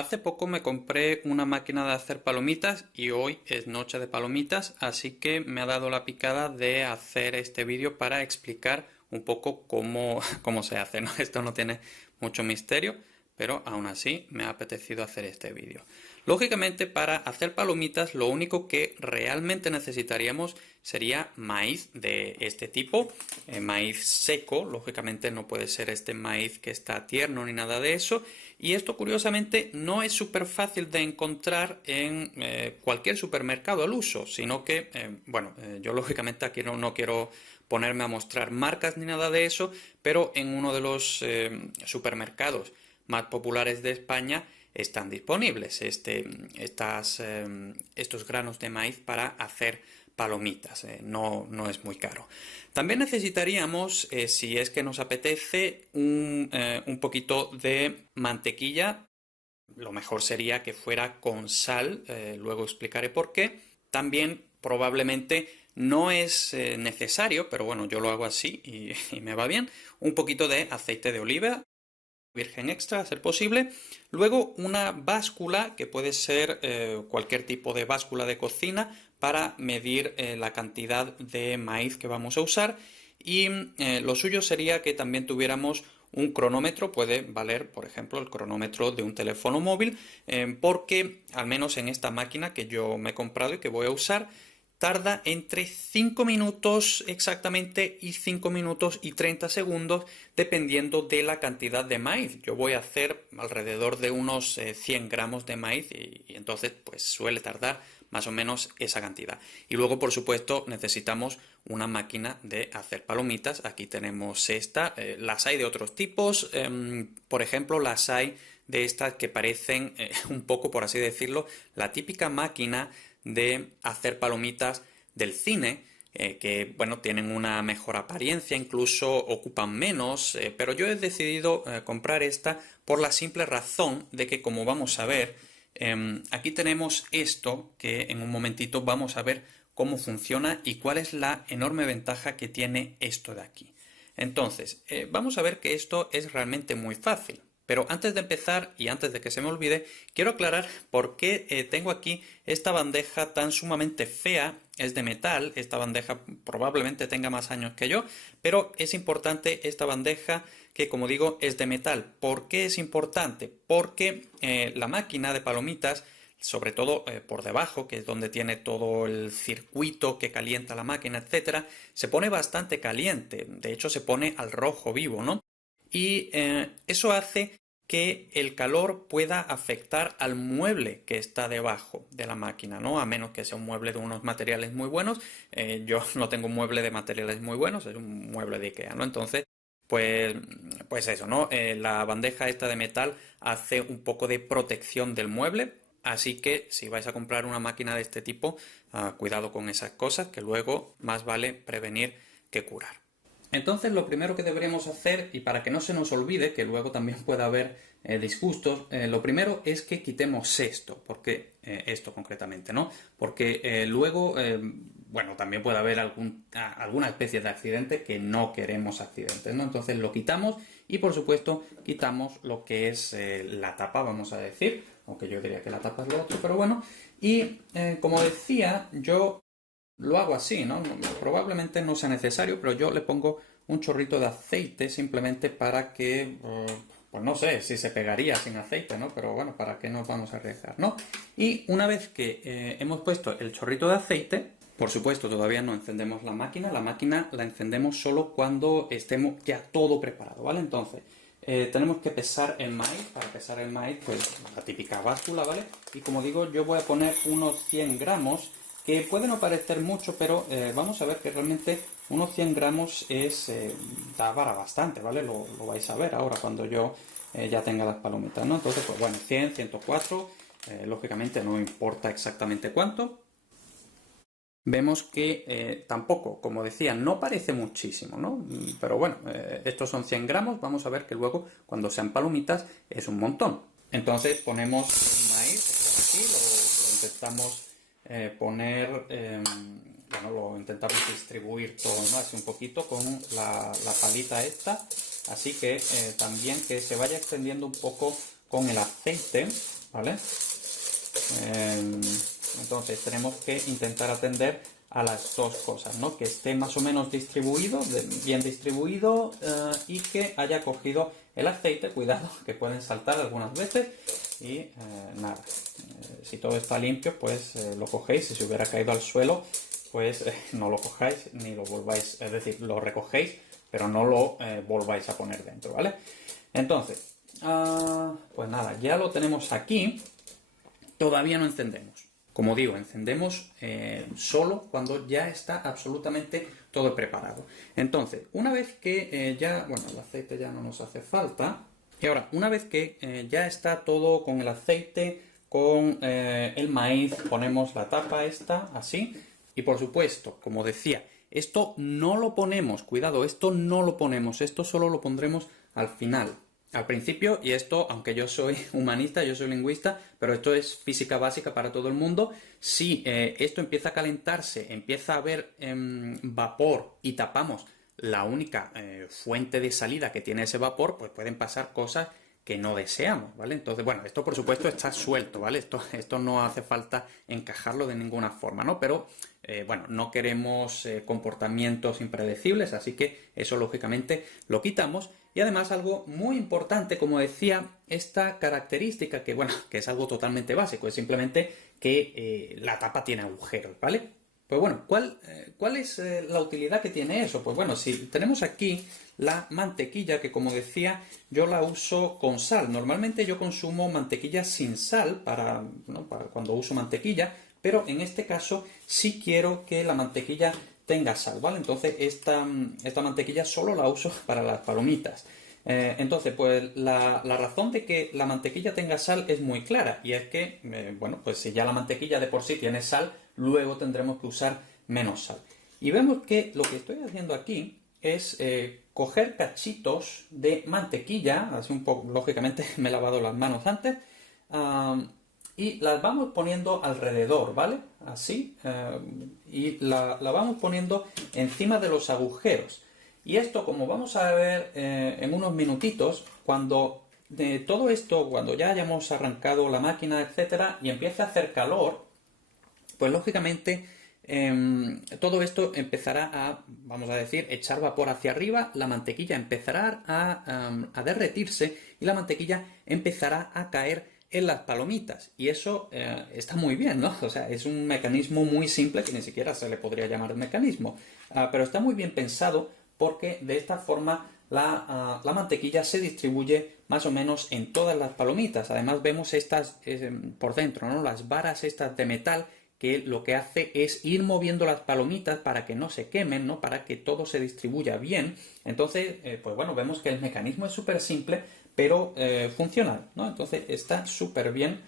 Hace poco me compré una máquina de hacer palomitas y hoy es noche de palomitas, así que me ha dado la picada de hacer este vídeo para explicar un poco cómo se hace, ¿no? Esto no tiene mucho misterio, pero aún así me ha apetecido hacer este vídeo. Lógicamente, para hacer palomitas lo único que realmente necesitaríamos sería maíz de este tipo, maíz seco. Lógicamente no puede ser este maíz que está tierno ni nada de eso. Y esto curiosamente no es súper fácil de encontrar en cualquier supermercado al uso, sino que, yo lógicamente aquí no quiero ponerme a mostrar marcas ni nada de eso, pero en uno de los supermercados más populares de España están disponibles estos granos de maíz para hacer palomitas. No es muy caro. También necesitaríamos, si es que nos apetece, un poquito de mantequilla. Lo mejor sería que fuera con sal, luego explicaré por qué. También probablemente no es necesario, pero bueno, yo lo hago así y me va bien. Un poquito de aceite de oliva virgen extra, a ser posible. Luego una báscula, que puede ser cualquier tipo de báscula de cocina, para medir la cantidad de maíz que vamos a usar. Y lo suyo sería que también tuviéramos un cronómetro. Puede valer, por ejemplo, el cronómetro de un teléfono móvil, porque al menos en esta máquina que yo me he comprado y que voy a usar, tarda entre 5 minutos exactamente y 5 minutos y 30 segundos dependiendo de la cantidad de maíz. Yo voy a hacer alrededor de unos 100 gramos de maíz y entonces pues suele tardar más o menos esa cantidad. Y luego, por supuesto, necesitamos una máquina de hacer palomitas. Aquí tenemos esta. Las hay de otros tipos. Por ejemplo, las hay de estas que parecen un poco, por así decirlo, la típica máquina de hacer palomitas del cine, que bueno, tienen una mejor apariencia, incluso ocupan menos, pero yo he decidido comprar esta por la simple razón de que, como vamos a ver, aquí tenemos esto, que en un momentito vamos a ver cómo funciona y cuál es la enorme ventaja que tiene esto de aquí. Entonces, vamos a ver que esto es realmente muy fácil. Pero antes de empezar y antes de que se me olvide, quiero aclarar por qué tengo aquí esta bandeja tan sumamente fea. Es de metal, esta bandeja probablemente tenga más años que yo, pero es importante esta bandeja que, como digo, es de metal. ¿Por qué es importante? Porque la máquina de palomitas, sobre todo por debajo, que es donde tiene todo el circuito que calienta la máquina, etcétera, se pone bastante caliente. De hecho, se pone al rojo vivo, ¿no? Y eso hace que el calor pueda afectar al mueble que está debajo de la máquina, ¿no? A menos que sea un mueble de unos materiales muy buenos. Yo no tengo un mueble de materiales muy buenos, es un mueble de IKEA, ¿no? Entonces, pues, pues eso, ¿no? La bandeja esta de metal hace un poco de protección del mueble. Así que si vais a comprar una máquina de este tipo, cuidado con esas cosas, que luego más vale prevenir que curar. Entonces, lo primero que deberíamos hacer, y para que no se nos olvide, que luego también pueda haber disgustos, lo primero es que quitemos esto, porque esto concretamente, ¿no? Porque luego, bueno, también puede haber alguna especie de accidente que no queremos accidentes, ¿no? Entonces lo quitamos y, por supuesto, quitamos lo que es la tapa, vamos a decir, aunque yo diría que la tapa es lo otro, pero bueno. Y como decía, yo lo hago así, ¿no? Probablemente no sea necesario, pero yo le pongo un chorrito de aceite simplemente para que, pues no sé si se pegaría sin aceite, ¿no? Pero bueno, ¿para qué nos vamos a arriesgar, no? Y una vez que hemos puesto el chorrito de aceite, por supuesto todavía no encendemos la máquina la encendemos solo cuando estemos ya todo preparado, ¿vale? Entonces, tenemos que pesar el maíz. Para pesar el maíz, pues la típica báscula, ¿vale? Y como digo, yo voy a poner unos 100 gramos, que puede no parecer mucho, pero vamos a ver que realmente unos 100 gramos da para bastante, ¿vale? Lo vais a ver ahora cuando yo ya tenga las palomitas, ¿no? Entonces, pues bueno, 100, 104, lógicamente no importa exactamente cuánto. Vemos que tampoco, como decía, no parece muchísimo, ¿no? Pero bueno, estos son 100 gramos, vamos a ver que luego cuando sean palomitas es un montón. Entonces ponemos el maíz por aquí, lo intentamos poner, bueno, lo intentamos distribuir todo, ¿no? Así un poquito con la palita esta, así que también que se vaya extendiendo un poco con el aceite. ¿vale? Entonces tenemos que intentar atender a las dos cosas, ¿no? Que esté más o menos distribuido, bien distribuido, y que haya cogido el aceite. Cuidado, que pueden saltar algunas veces. Y nada, si todo está limpio, pues lo cogéis. Si hubiera caído al suelo, pues no lo cojáis ni lo volváis, es decir, lo recogéis, pero no lo volváis a poner dentro, ¿vale? Entonces, pues nada, ya lo tenemos aquí. Todavía no encendemos. Como digo, encendemos solo cuando ya está absolutamente todo preparado. Entonces, una vez que ya, bueno, el aceite ya no nos hace falta. Y ahora, una vez que ya está todo con el aceite, con el maíz, ponemos la tapa esta, así. Y por supuesto, como decía, esto no lo ponemos, cuidado, esto no lo ponemos, esto solo lo pondremos al final. Al principio, y esto, aunque yo soy humanista, yo soy lingüista, pero esto es física básica para todo el mundo, si esto empieza a calentarse, empieza a haber vapor y tapamos la única fuente de salida que tiene ese vapor, pues pueden pasar cosas que no deseamos, ¿vale? Entonces, bueno, esto por supuesto está suelto, ¿vale? Esto no hace falta encajarlo de ninguna forma, ¿no? Pero, bueno, no queremos comportamientos impredecibles, así que eso lógicamente lo quitamos. Y además algo muy importante, como decía, esta característica que, bueno, que es algo totalmente básico, es simplemente que la tapa tiene agujeros, ¿vale? Pues bueno, ¿cuál es la utilidad que tiene eso? Pues bueno, si tenemos aquí la mantequilla, que como decía, yo la uso con sal. Normalmente yo consumo mantequilla sin sal para cuando uso mantequilla, pero en este caso sí quiero que la mantequilla tenga sal, ¿vale? Entonces esta mantequilla solo la uso para las palomitas. Entonces, pues la razón de que la mantequilla tenga sal es muy clara, y es que, bueno, pues si ya la mantequilla de por sí tiene sal, luego tendremos que usar menos sal. Y vemos que lo que estoy haciendo aquí es coger cachitos de mantequilla, así un poco, lógicamente me he lavado las manos antes, y las vamos poniendo alrededor, ¿vale? Así, y la vamos poniendo encima de los agujeros. Y esto, como vamos a ver en unos minutitos, cuando todo esto, cuando ya hayamos arrancado la máquina, etcétera, y empiece a hacer calor, pues lógicamente todo esto empezará a, vamos a decir, echar vapor hacia arriba, la mantequilla empezará a derretirse y la mantequilla empezará a caer en las palomitas. Y eso está muy bien, ¿no? O sea, es un mecanismo muy simple que ni siquiera se le podría llamar mecanismo. Pero está muy bien pensado porque de esta forma la mantequilla se distribuye más o menos en todas las palomitas. Además vemos estas por dentro, ¿no? Las varas estas de metal, que lo que hace es ir moviendo las palomitas para que no se quemen, ¿no? Para que todo se distribuya bien. Entonces, pues bueno, vemos que el mecanismo es súper simple, pero funcional, ¿no? Entonces está súper bien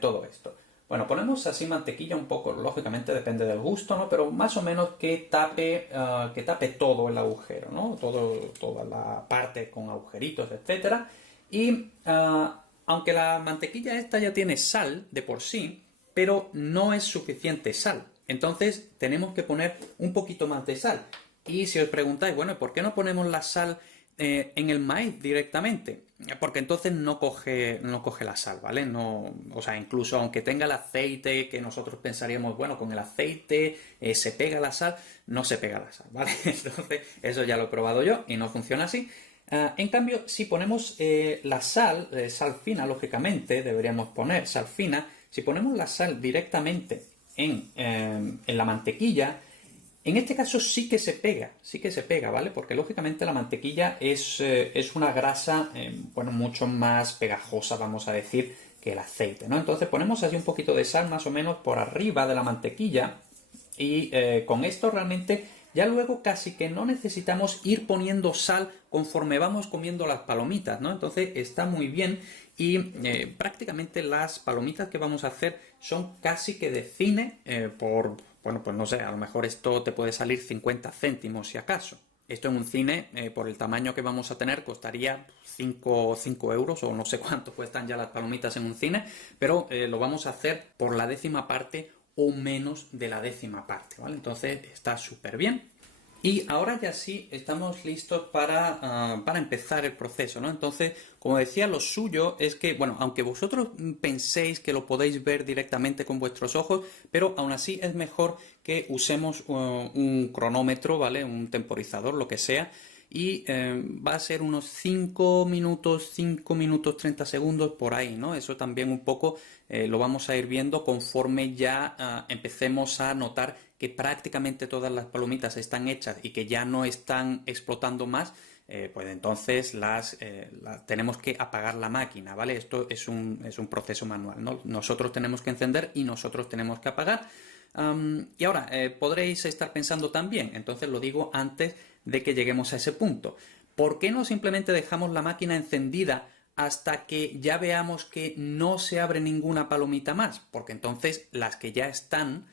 todo esto. Bueno, ponemos así mantequilla un poco, lógicamente depende del gusto, ¿no? Pero más o menos que tape todo el agujero, ¿no? Toda la parte con agujeritos, etcétera. Y aunque la mantequilla esta ya tiene sal de por sí, pero no es suficiente sal. Entonces tenemos que poner un poquito más de sal. Y si os preguntáis, bueno, ¿por qué no ponemos la sal en el maíz directamente? Porque entonces no coge la sal, ¿vale? No, o sea, incluso aunque tenga el aceite, que nosotros pensaríamos, bueno, con el aceite se pega la sal, no se pega la sal, ¿vale? Entonces, eso ya lo he probado yo y no funciona así. En cambio, si ponemos la sal, sal fina, lógicamente, deberíamos poner sal fina. Si ponemos la sal directamente en la mantequilla, en este caso sí que se pega, ¿vale? Porque lógicamente la mantequilla es una grasa, bueno, mucho más pegajosa, vamos a decir, que el aceite, ¿no? Entonces ponemos así un poquito de sal más o menos por arriba de la mantequilla y con esto realmente ya luego casi que no necesitamos ir poniendo sal conforme vamos comiendo las palomitas, ¿no? Entonces está muy bien y prácticamente las palomitas que vamos a hacer son casi que de cine bueno, pues no sé, a lo mejor esto te puede salir 50 céntimos si acaso. Esto en un cine, por el tamaño que vamos a tener, costaría 5 euros o no sé cuánto cuestan ya las palomitas en un cine, pero lo vamos a hacer por la 10ª parte o menos de la 10ª parte, ¿vale? Entonces está súper bien. Y ahora ya sí estamos listos para empezar el proceso, ¿no? Entonces, como decía, lo suyo es que, bueno, aunque vosotros penséis que lo podéis ver directamente con vuestros ojos, pero aún así es mejor que usemos un cronómetro, ¿vale? Un temporizador, lo que sea, y va a ser unos 5 minutos 30 segundos por ahí, ¿no? Eso también un poco lo vamos a ir viendo conforme ya empecemos a notar que prácticamente todas las palomitas están hechas y que ya no están explotando más. Pues entonces tenemos que apagar la máquina, ¿vale? Esto es un proceso manual, ¿no? Nosotros tenemos que encender y nosotros tenemos que apagar. Y ahora, podréis estar pensando también, entonces lo digo antes de que lleguemos a ese punto. ¿Por qué no simplemente dejamos la máquina encendida hasta que ya veamos que no se abre ninguna palomita más? Porque entonces las que ya están,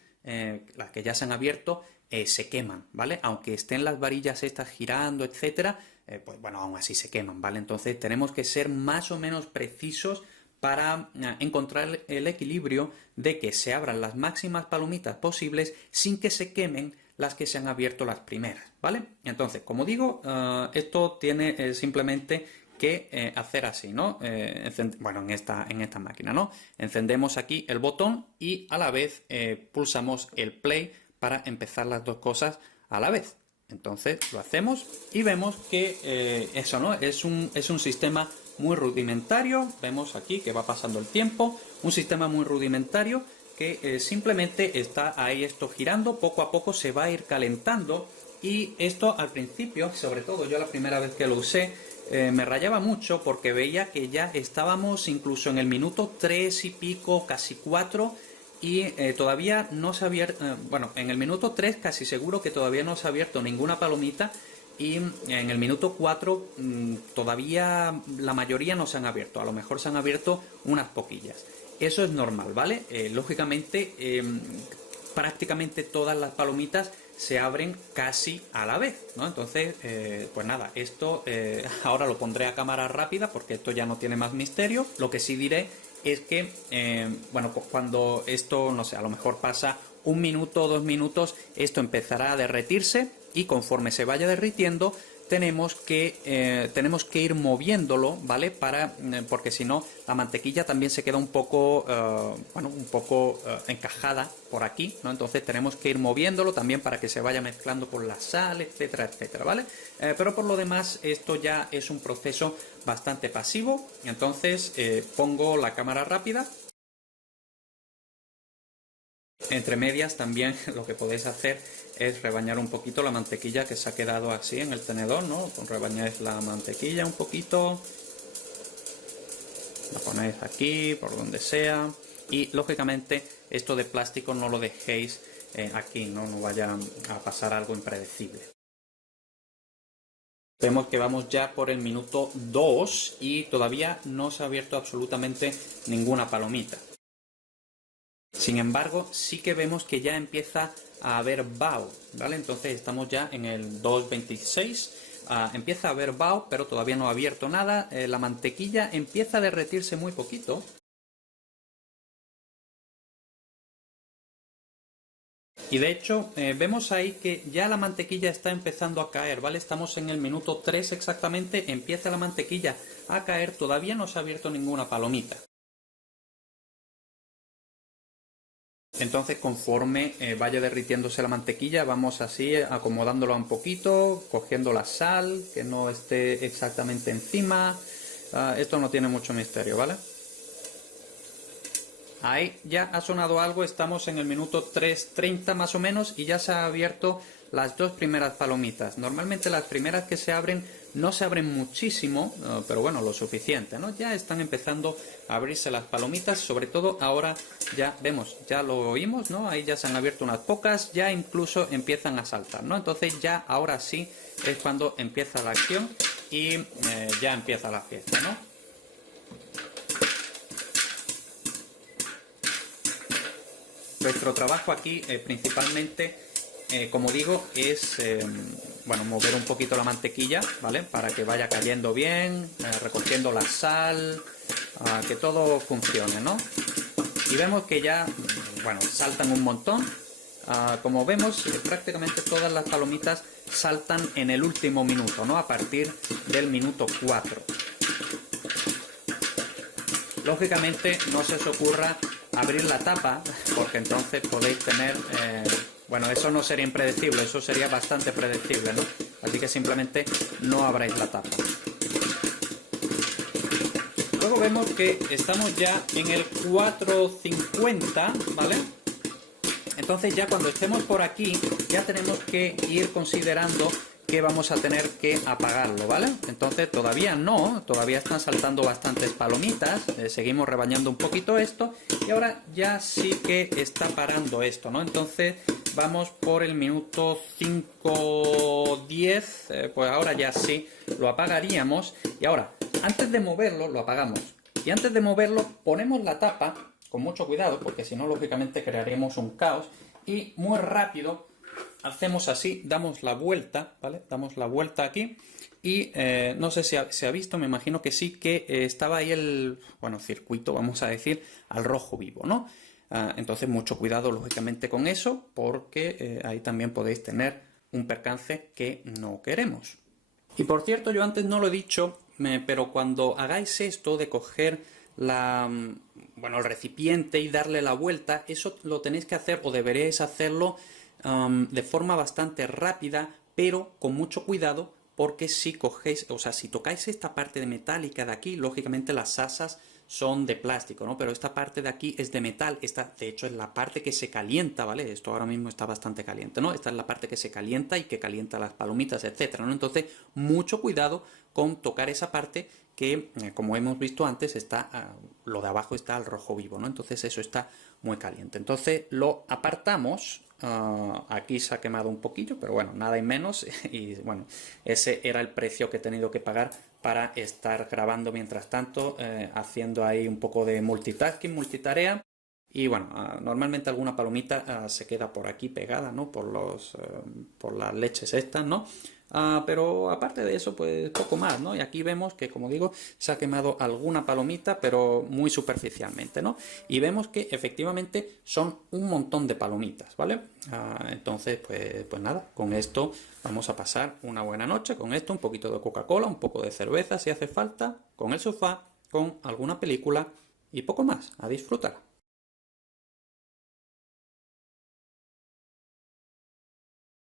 las que ya se han abierto, se queman, ¿vale? Aunque estén las varillas estas girando, etcétera, pues bueno, aún así se queman, ¿vale? Entonces tenemos que ser más o menos precisos para encontrar el equilibrio de que se abran las máximas palomitas posibles sin que se quemen las que se han abierto las primeras, ¿vale? Entonces, como digo, esto tiene simplemente que hacer así, ¿no? Bueno, en esta máquina, ¿no? Encendemos aquí el botón y a la vez pulsamos el play para empezar las dos cosas a la vez. Entonces lo hacemos y vemos que eso, ¿no? Es un sistema muy rudimentario. Vemos aquí que va pasando el tiempo. Un sistema muy rudimentario que simplemente está ahí esto girando. Poco a poco se va a ir calentando. Y esto al principio, sobre todo yo la primera vez que lo usé, me rayaba mucho porque veía que ya estábamos incluso en el minuto 3 y pico, casi 4, y todavía no se ha abierto, bueno, en el minuto 3 casi seguro que todavía no se ha abierto ninguna palomita, y en el minuto 4 todavía la mayoría no se han abierto, a lo mejor se han abierto unas poquillas. Eso es normal, ¿vale? Lógicamente, prácticamente todas las palomitas se abren casi a la vez, ¿no? Entonces, pues nada, esto ahora lo pondré a cámara rápida porque esto ya no tiene más misterio. Lo que sí diré es que, bueno, cuando esto, no sé, a lo mejor pasa 1 minuto o 2 minutos, esto empezará a derretirse y conforme se vaya derritiendo, tenemos que ir moviéndolo, ¿vale? Porque si no, la mantequilla también se queda un poco, bueno, un poco encajada por aquí, ¿no? Entonces tenemos que ir moviéndolo también para que se vaya mezclando con la sal, etcétera, etcétera, ¿vale? Pero por lo demás, esto ya es un proceso bastante pasivo. Entonces pongo la cámara rápida. Entre medias también lo que podéis hacer es rebañar un poquito la mantequilla que se ha quedado así en el tenedor, ¿no? Rebañáis la mantequilla un poquito, la ponéis aquí, por donde sea, y lógicamente esto de plástico no lo dejéis aquí, ¿no? No vaya a pasar algo impredecible. Vemos que vamos ya por el minuto 2 y todavía no se ha abierto absolutamente ninguna palomita. Sin embargo, sí que vemos que ya empieza a haber vaho, ¿vale? Entonces estamos ya en el 2.26, empieza a haber vaho, pero todavía no ha abierto nada. La mantequilla empieza a derretirse muy poquito. Y de hecho, vemos ahí que ya la mantequilla está empezando a caer, ¿vale? Estamos en el minuto 3 exactamente, empieza la mantequilla a caer, todavía no se ha abierto ninguna palomita. Entonces, conforme vaya derritiéndose la mantequilla, vamos así acomodándola un poquito, cogiendo la sal, que no esté exactamente encima. Esto no tiene mucho misterio, ¿vale? Ahí ya ha sonado algo, estamos en el minuto 3:30 más o menos y ya se han abierto las dos primeras palomitas. Normalmente las primeras que se abren no se abren muchísimo, pero bueno, lo suficiente, ¿no? Ya están empezando a abrirse las palomitas, sobre todo ahora ya vemos, ya lo oímos, ¿no? Ahí ya se han abierto unas pocas, ya incluso empiezan a saltar, ¿no? Entonces ya ahora sí es cuando empieza la acción y ya empieza la fiesta, ¿no? Nuestro trabajo aquí principalmente, como digo, es bueno, mover un poquito la mantequilla, ¿vale? Para que vaya cayendo bien, recogiendo la sal, que todo funcione, ¿no? Y vemos que ya, bueno, saltan un montón. Como vemos, prácticamente todas las palomitas saltan en el último minuto, ¿no? A partir del minuto 4. Lógicamente no se os ocurra abrir la tapa, porque entonces podéis tener... bueno, eso no sería impredecible, eso sería bastante predecible, ¿no? Así que simplemente no abráis la tapa. Luego vemos que estamos ya en el 4:50, ¿vale? Entonces ya cuando estemos por aquí, ya tenemos que ir considerando que vamos a tener que apagarlo, ¿vale? Entonces todavía no, todavía están saltando bastantes palomitas, seguimos rebañando un poquito esto y ahora ya sí que está parando esto, ¿no? Entonces vamos por el minuto 5:10, pues ahora ya sí lo apagaríamos y ahora antes de moverlo lo apagamos y antes de moverlo ponemos la tapa con mucho cuidado porque si no lógicamente crearíamos un caos y muy rápido hacemos así, damos la vuelta, ¿vale? Damos la vuelta aquí y no sé si se ha visto, me imagino que sí, que estaba ahí el, bueno, circuito, vamos a decir, al rojo vivo, ¿no? Entonces mucho cuidado lógicamente con eso porque ahí también podéis tener un percance que no queremos. Y por cierto, yo antes no lo he dicho, pero cuando hagáis esto de coger el recipiente y darle la vuelta, eso lo tenéis que hacer o deberéis hacerlo de forma bastante rápida, pero con mucho cuidado, porque si cogéis, o sea, si tocáis esta parte de metálica de aquí, lógicamente las asas son de plástico, ¿no? Pero esta parte de aquí es de metal, esta de hecho es la parte que se calienta, ¿vale? Esto ahora mismo está bastante caliente, ¿no? Esta es la parte que se calienta y que calienta las palomitas, etcétera, ¿no? Entonces, mucho cuidado con tocar esa parte que, como hemos visto antes, está lo de abajo está al rojo vivo, ¿no? Entonces eso está muy caliente. Entonces lo apartamos. Aquí se ha quemado un poquillo, pero bueno, nada y menos. Y bueno, ese era el precio que he tenido que pagar para estar grabando mientras tanto, haciendo ahí un poco de multitasking, multitarea. Y bueno, normalmente alguna palomita se queda por aquí pegada, ¿no? Por las leches estas, ¿no? Pero aparte de eso, pues poco más, ¿no? Y aquí vemos que, como digo, se ha quemado alguna palomita, pero muy superficialmente, ¿no? Y vemos que efectivamente son un montón de palomitas, ¿vale? Entonces, pues nada, con esto vamos a pasar una buena noche, con esto un poquito de Coca-Cola, un poco de cerveza si hace falta, con el sofá, con alguna película y poco más, a disfrutar.